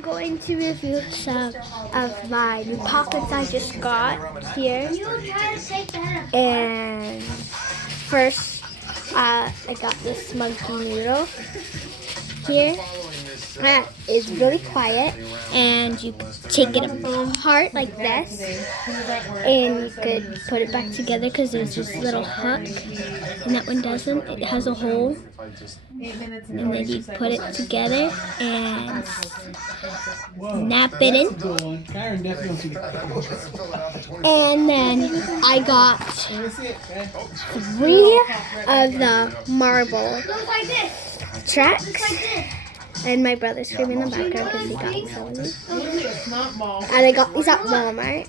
I'm going to review some of my new pockets I just got here. And first, I got this monkey noodle here. That is really quiet, and you take it apart like this, and you could put it back together because there's this little hook, and that one doesn't. It has a hole, and then you put it together and snap it in. And then I got 3 of the marble tracks. And my brother's screaming in the background because he got some of these. And I got these at Walmart.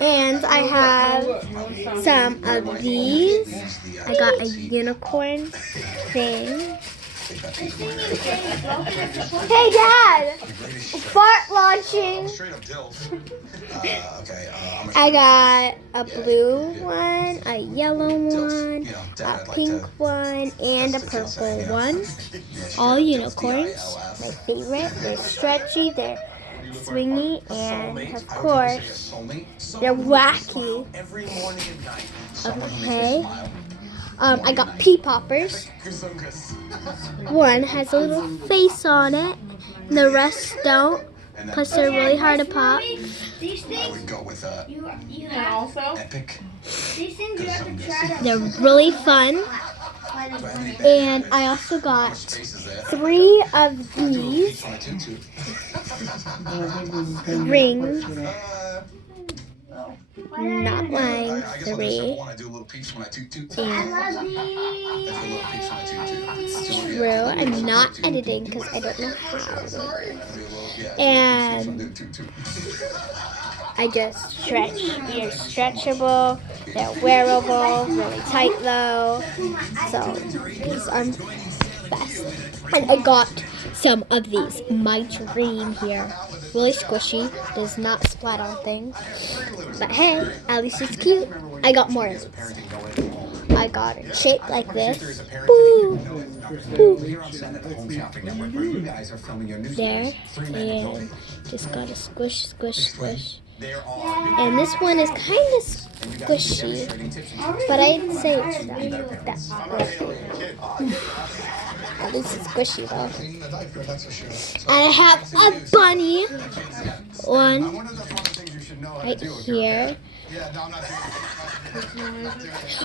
And I have some of these. I got a unicorn thing. Hey, Dad! Fart launching! I got a blue one, a yellow one, a pink one, and a purple one. All unicorns. My favorite. They're stretchy, they're swingy, and of course, they're wacky. Okay. I got pea poppers. One has a little face on it, and the rest don't. Plus, they're really hard to pop. They're really fun. And I also got 3 of these rings. Not lying, 3. And true, I'm not editing because I don't know how. And I just stretch. They're stretchable, they're wearable, really tight though. So these are best. And I got some of these. My dream here. Really squishy, does not splat on things. But hey, at least it's cute. I got more of these. I got it shaped like this. Boo! Boo! There. And just gotta squish, squish, squish. And this one is kind of squishy, but I'd say it's not that squishy. At least it's squishy though. And I have a bunny one right here.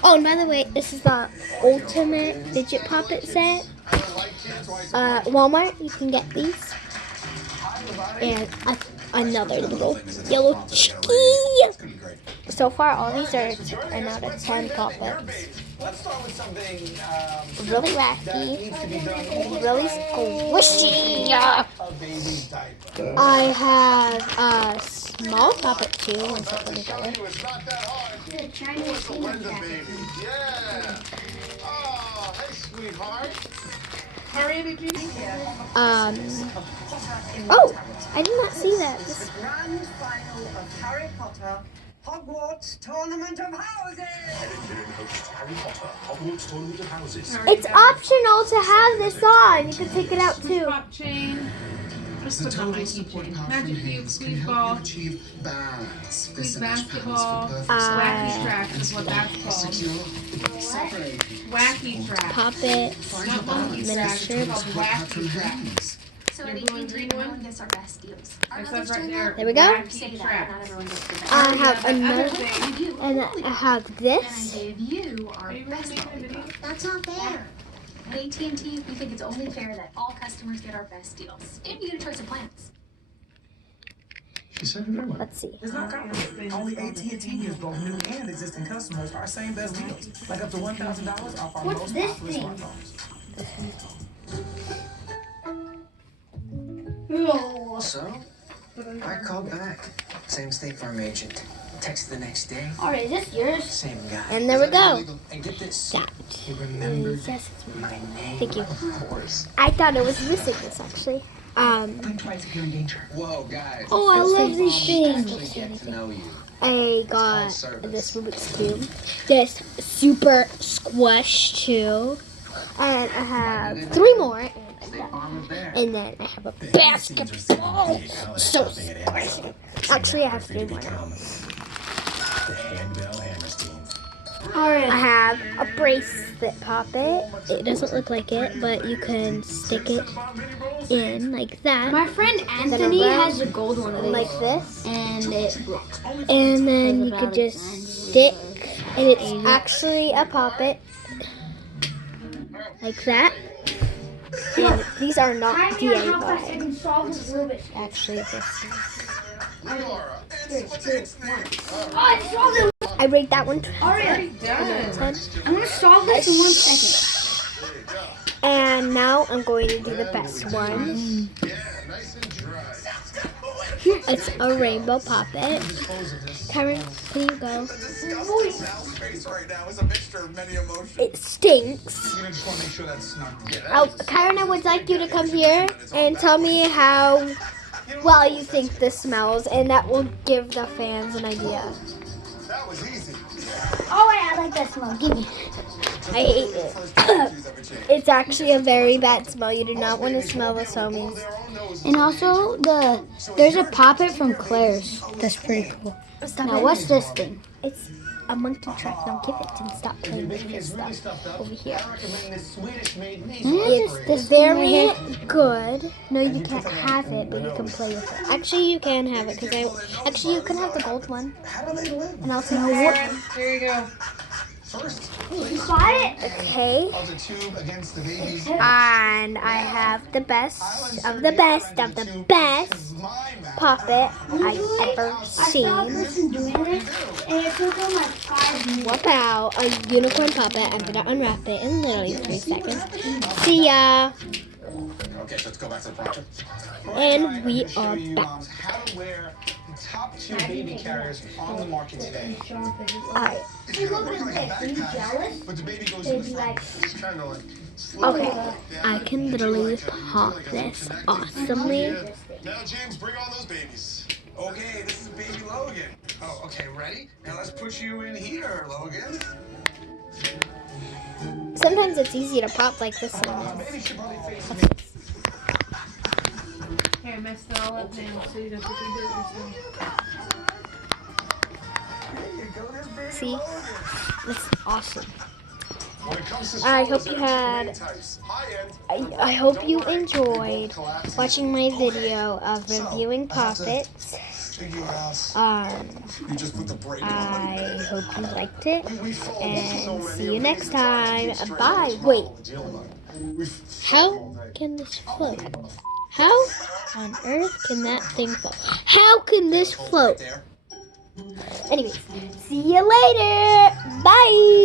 Oh, and by the way, this is the ultimate fidget poppet set. Walmart, you can get these. And another little yellow chickie. So far, all these are an out of 10 poppets. Really wacky, really squishy. I have a small poppet too. One second, oh, I did not see that. Grand final of Harry Potter Hogwarts Tournament of Houses. It's optional to have this on. You can take it out too. Pop chain. As the total support card Magic from cube, Higgs can squeeze help ball. you achieve balance. Squeeze This match basketball. balance for perfect Wacky track is what that's called. secure, separate. Wacky track. Poppet. Not monkey track. It's Miniature. called wacky track. So Your at blue and AT&T, green everyone one? gets our best deals. Are It others says right doing there. that? There we go. Wacky Say that, but track. not everyone gets the best. I have that other another, thing. and I have And I this. gave you our Are you best making a video? lollipop. That's not fair. At AT&T, we think it's only fair that all customers get our best deals. And you get a choice of plans. She said it very well. Let's see. It's not complicated. Only AT&T gives both new and existing customers our same best deals, like up to $1,000 off our most popular smartphones. So, I called back. Same State Farm agent. Text the next day. Alright, is this yours? Same guy. And there we go. And get this. That. He remembered Yes, it's mine. my name. Thank you. Of course. I thought it was missing this actually. Think twice if you're in danger. Whoa, guys. Oh, I love these Actually things. get to know you. I got this Rubik's Cube. This super squish too. And I have 3 more. And then I have a basketball. So spicy. Actually, I have 3 more now. I have a bracelet poppet. It doesn't look like it, but you can stick it in like that. My friend Anthony has a gold one of these. Like this. And it broke. And then you could just stick, and it's actually a poppet. Like that. And these are not DIY. Actually, this is. I rate that one. Already done. I'm gonna solve this in 1 second. And now I'm going to do the best one. It's a rainbow poppet. Karen, can you go? It stinks. Karen, I would like you to come here and tell me how well you think this smells, and that will give the fans an idea. That was easy. Oh wait, I like that smell. Give me. I hate it. It's actually a very bad smell. You do not want to smell the homies. And also there's a poppet from Claire's. That's pretty cool. Now what's this thing? It's a monkey track. Now give it and stop playing with this stuff over here. It's very good. No, you can't have it, but you can play with it. Actually, you can have it because you can have the gold one. And also Here you go. you got it. Okay. And I have the best of the best of the best puppet I've ever seen. What about a unicorn puppet? I'm gonna unwrap it in literally 3 seconds. See ya. Okay, let's go back to the project. And we are back. How to wear the top 2 baby carriers on the market today. Alright. But the baby goes in the front. It's kind of like Okay. I can literally pop this awesomely. Now, James, bring on those babies. Okay, this is baby Logan. Oh, okay, ready? Now let's put you in here, Logan. Sometimes it's easy to pop like this one. Baby should probably face Here, I messed it all up now, so you don't have to do it yourself. See? That's awesome. When it comes to I hope strollers, you there are had. two main types. High-end. I hope you enjoyed watching my video of reviewing poppets. Figure out. Um, You just put the brake on. I hope you liked it, We follow so and many see you of next these time. straight Bye. edge Wait, model deal about. We've how can this float? How on earth can that thing float? How can this float? Anyways, see you later. Bye.